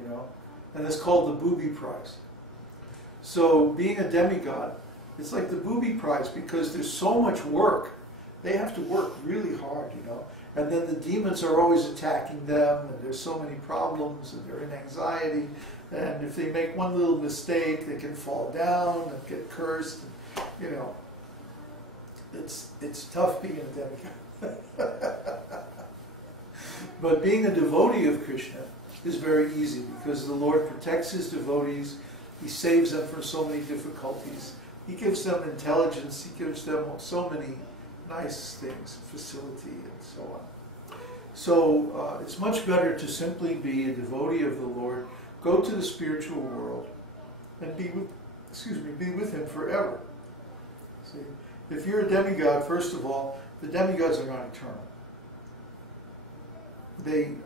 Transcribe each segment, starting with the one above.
you know, and it's called the booby prize. So being a demigod, it's like the booby prize because there's so much work. They have to work really hard, you know, and then the demons are always attacking them, and there's so many problems, and they're in anxiety, and if they make one little mistake, they can fall down and get cursed, and, you know, it's tough being a demigod. But being a devotee of Krishna is very easy because the Lord protects his devotees, he saves them from so many difficulties, he gives them intelligence, he gives them so many nice things, facility, and so on. So it's much better to simply be a devotee of the Lord, go to the spiritual world, and be with him forever. See, if you're a demigod, first of all, the demigods are not eternal. They,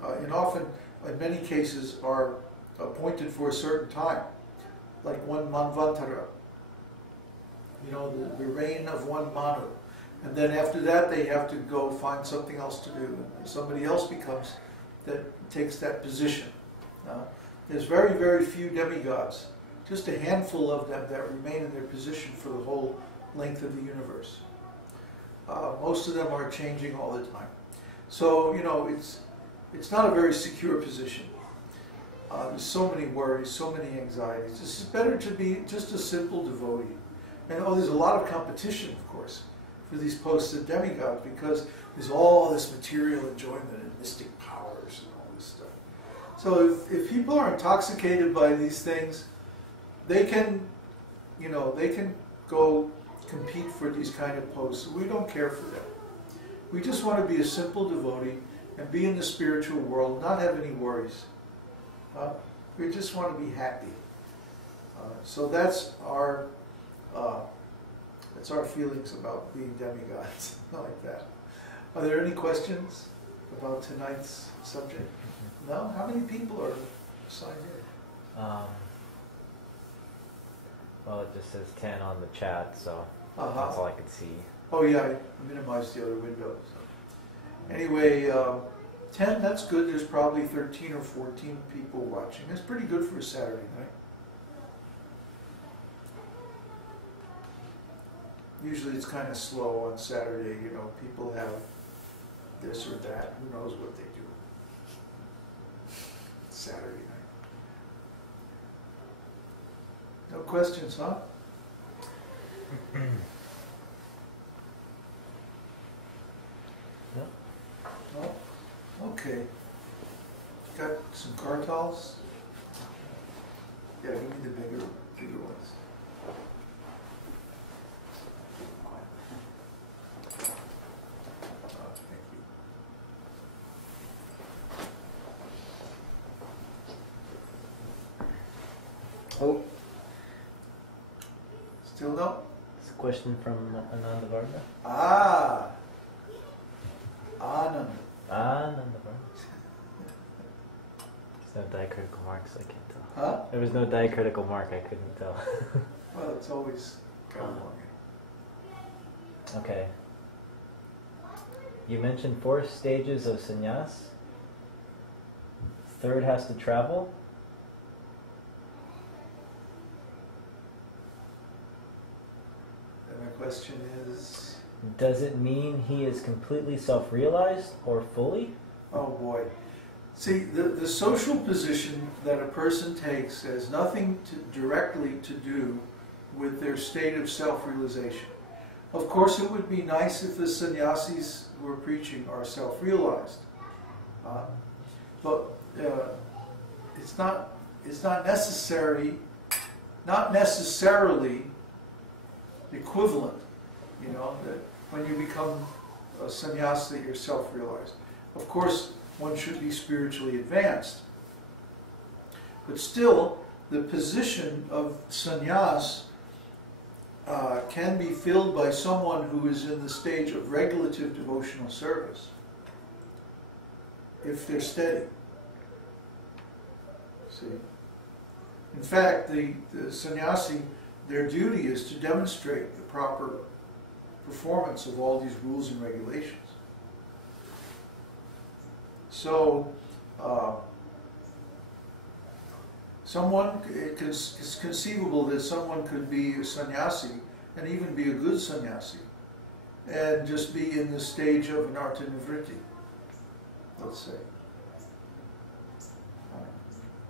in many cases, are appointed for a certain time, like one manvantara, you know, the reign of one Manu. And then after that, they have to go find something else to do. And somebody else takes that position. There's very, very few demigods, just a handful of them that remain in their position for the whole length of the universe. Most of them are changing all the time. So, you know, it's not a very secure position. There's so many worries, so many anxieties. It's better to be just a simple devotee. And there's a lot of competition, of course, for these posts of demigods because there's all this material enjoyment and mystic powers and all this stuff. So if people are intoxicated by these things, they can, you know, they can go compete for these kind of posts. We don't care for them. We just want to be a simple devotee and be in the spiritual world, not have any worries. We just want to be happy. So that's our feelings about being demigods, like that. Are there any questions about tonight's subject? No? How many people are signed in? Well, it just says 10 on the chat, so that's all I could see. Oh yeah, I minimized the other windows. Anyway, 10, that's good. There's probably 13 or 14 people watching. That's pretty good for a Saturday night. Usually it's kind of slow on Saturday, you know, people have this or that, who knows what they do. Saturday night. No questions, huh? No. No? Okay. Got some kartals? Yeah, give me the bigger ones. Oh. Still no? It's a question from Ananda Varna. Ah. Ananda. Ananda Varna. There's no diacritical marks, I can't tell. Huh? There was no diacritical mark, I couldn't tell. Well, it's always kind of long. Okay. You mentioned 4 stages of sannyas. Third has to travel. And my question is... Does it mean he is completely self-realized or fully? Oh boy. See, the social position that a person takes has nothing directly to do with their state of self-realization. Of course, it would be nice if the sannyasis who are preaching are self-realized. But it's not necessarily equivalent, you know, that when you become a sannyasi that you're self-realized. Of course, one should be spiritually advanced. But still, the position of sannyas can be filled by someone who is in the stage of regulative devotional service, if they're steady. See? In fact, the sannyasi, their duty is to demonstrate the proper performance of all these rules and regulations. So, It's conceivable that someone could be a sannyasi and even be a good sannyasi and just be in the stage of an arta-nivritti, let's say.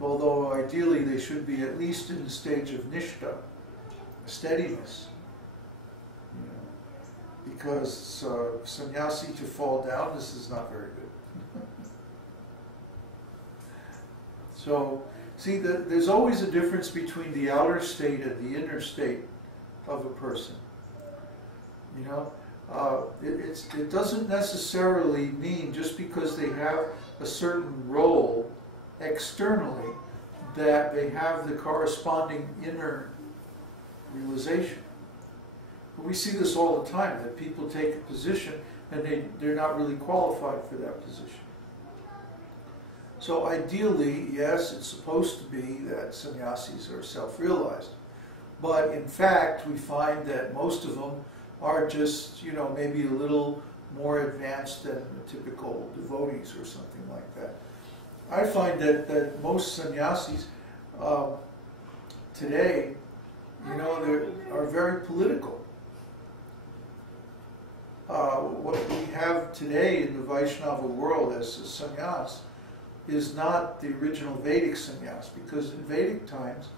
Although ideally they should be at least in the stage of nishta, steadiness. You know, because sannyasi to fall down, this is not very good. So, see, there's always a difference between the outer state and the inner state of a person. You know, it doesn't necessarily mean just because they have a certain role externally that they have the corresponding inner realization. But we see this all the time, that people take a position and they're not really qualified for that position. So ideally, yes, it's supposed to be that sannyasis are self-realized. But in fact, we find that most of them are just, you know, maybe a little more advanced than the typical devotees or something like that. I find that most sannyasis today, you know, they are very political. What we have today in the Vaishnava world as a sannyas is not the original Vedic sannyas, because in Vedic times,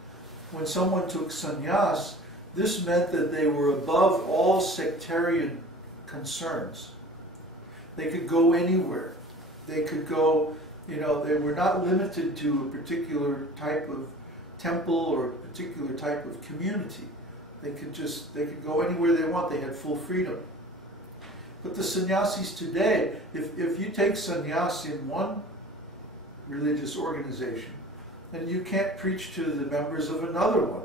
when someone took sannyas, this meant that they were above all sectarian concerns. They could go anywhere. They could go, you know, they were not limited to a particular type of temple or a particular type of community. They could go anywhere they want. They had full freedom. But the sannyasis today, if you take sannyas in one religious organization, then you can't preach to the members of another one.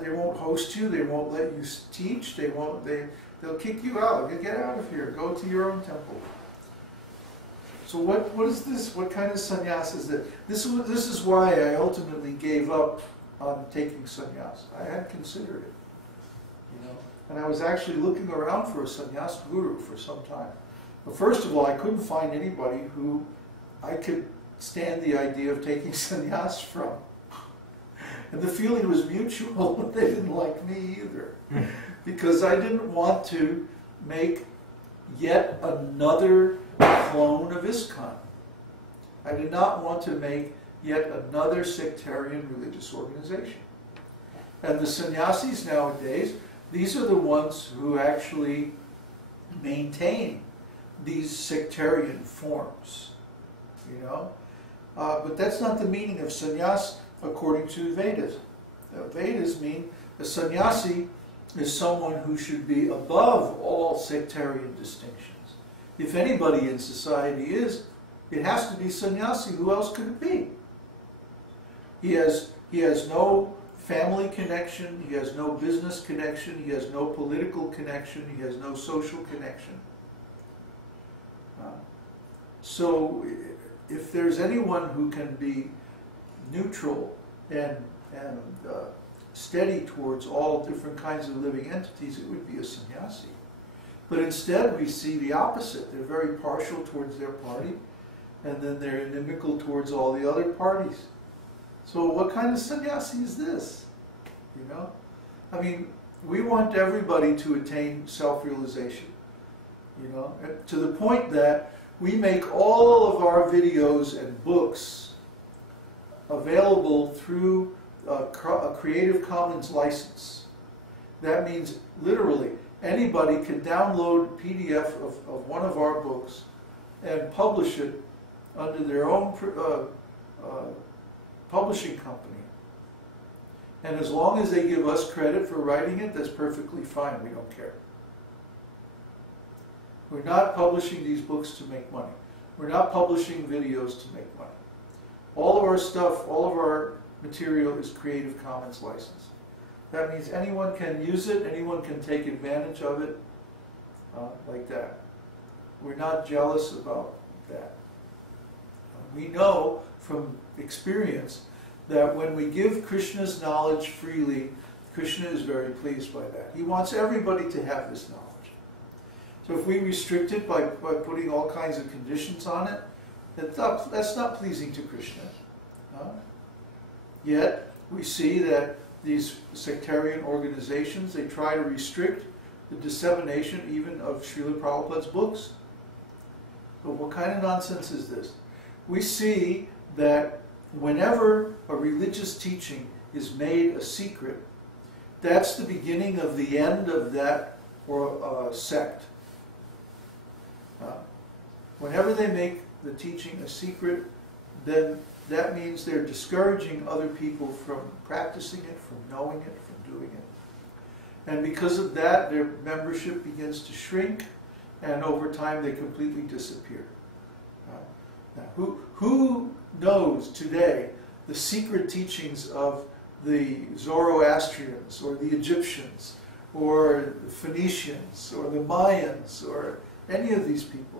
They won't host you. They won't let you teach. They'll kick you out. You get out of here. Go to your own temple. So what is this? What kind of sannyas is this? This is why I ultimately gave up on taking sannyas. I had considered it, you know, and I was actually looking around for a sannyas guru for some time. But first of all, I couldn't find anybody who I could stand the idea of taking sannyas from. And the feeling was mutual, but they didn't like me either. Because I didn't want to make yet another clone of ISKCON. I did not want to make yet another sectarian religious organization. And the sannyasis nowadays, these are the ones who actually maintain these sectarian forms, you know. But that's not the meaning of sannyas according to Vedas. Vedas mean a sannyasi is someone who should be above all sectarian distinctions. If anybody in society is, it has to be sannyasi. Who else could it be? He has no family connection, he has no business connection, he has no political connection, he has no social connection. So if there's anyone who can be neutral and steady towards all different kinds of living entities, it would be a sannyasi. But instead we see the opposite. They're very partial towards their party, and then they're inimical towards all the other parties. So what kind of sannyasi is this? You know? I mean, we want everybody to attain self-realization. You know? And to the point that we make all of our videos and books available through a Creative Commons license. That means literally anybody can download a PDF of one of our books and publish it under their own publishing company. And as long as they give us credit for writing it, that's perfectly fine. We don't care. We're not publishing these books to make money. We're not publishing videos to make money. All of our stuff, all of our material is Creative Commons licensed. That means anyone can use it, anyone can take advantage of it, like that. We're not jealous about that. We know from experience that when we give Krishna's knowledge freely, Krishna is very pleased by that. He wants everybody to have this knowledge. So if we restrict it by putting all kinds of conditions on it, that's not pleasing to Krishna. Yet we see that these sectarian organizations, they try to restrict the dissemination even of Srila Prabhupada's books. But what kind of nonsense is this? We see that whenever a religious teaching is made a secret, that's the beginning of the end of that sect. Whenever they make the teaching a secret, then that means they're discouraging other people from practicing it, from knowing it, from doing it. And because of that, their membership begins to shrink, and over time they completely disappear. Now, who knows today the secret teachings of the Zoroastrians, or the Egyptians, or the Phoenicians, or the Mayans, or any of these people?